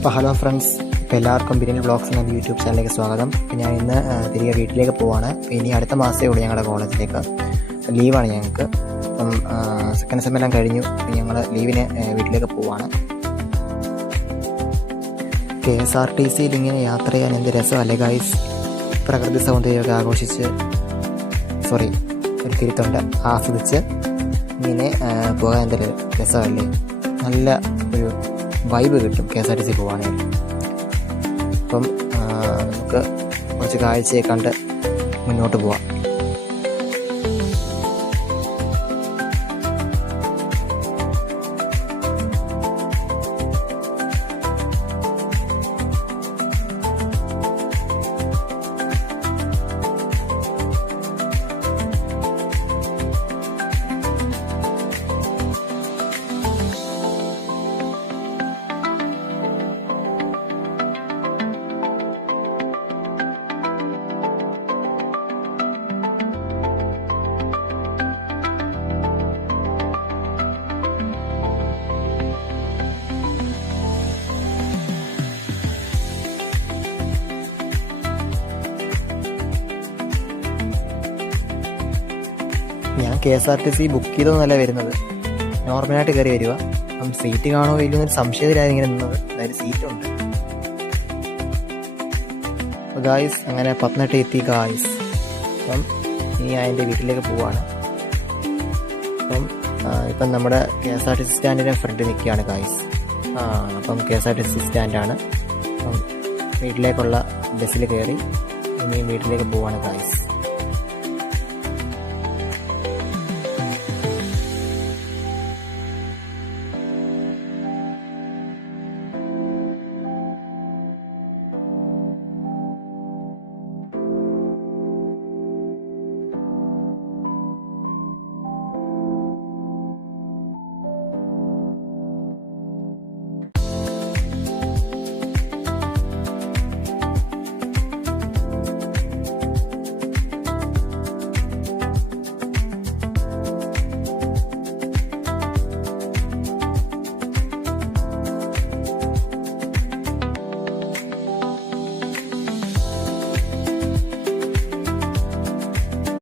അപ്പോൾ hello friends, ഇപ്പോൾ എല്ലാവർക്കും ബിരിയാണി വ്ളോഗ്സ് എന്ന യൂട്യൂബ് ചാനലിലേക്ക് സ്വാഗതം. അപ്പോൾ ഞാൻ ഇന്ന് തിരികെ വീട്ടിലേക്ക് പോവാണ്. ഇനി അടുത്ത മാസമേ ഉള്ളൂ ഞങ്ങളുടെ കോളേജിലേക്ക് ലീവാണ് ഞങ്ങൾക്ക്. അപ്പം സെക്കൻഡ് സെം എല്ലാം കഴിഞ്ഞു. ഞങ്ങൾ ലീവിന് വീട്ടിലേക്ക് പോവാണ്. KSRTCയിൽ ഇങ്ങനെ യാത്ര ചെയ്യാൻ എന്ത് രസമല്ലേ ഗൈസ്. പ്രകൃതി സൗന്ദര്യമൊക്കെ ആഘോഷിച്ച് ഒരു തിരുത്തുണ്ട് ആസ്വദിച്ച് ഇങ്ങനെ പോകാൻ എന്തൊരു രസമല്ലേ. നല്ല ഒരു വൈബ് കിട്ടും KSRTC പോവുകയാണെങ്കിൽ. അപ്പം നമുക്ക് കുറച്ച് കാഴ്ചയെ കണ്ട് മുന്നോട്ട് പോവാം. ഞാൻ KSRTC ബുക്ക് ചെയ്തൊന്നുമല്ല വരുന്നത്, നോർമലായിട്ട് കയറി വരിക. അപ്പം സീറ്റ് കാണുമോ ഇല്ലെന്നൊരു സംശയത്തിലായി ഇങ്ങനെ നിന്നത്. അതായത് സീറ്റുണ്ട്. അപ്പോൾ ഗായ്സ് അങ്ങനെ പത്തനംതിട്ട എത്തി ഗായ്സ്. അപ്പം ഇനി ഞാൻ എൻ്റെ വീട്ടിലേക്ക് പോവാണ്. ഇപ്പം നമ്മുടെ KSRTC സ്റ്റാൻഡിൻ്റെ ഫ്രണ്ട് നിൽക്കുകയാണ് ഗായ്സ്. അപ്പം KSRTC സ്റ്റാൻഡാണ്. അപ്പം വീട്ടിലേക്കുള്ള ബസ്സിൽ കയറി ഇനി വീട്ടിലേക്ക് പോവാണ് ഗായ്സ്.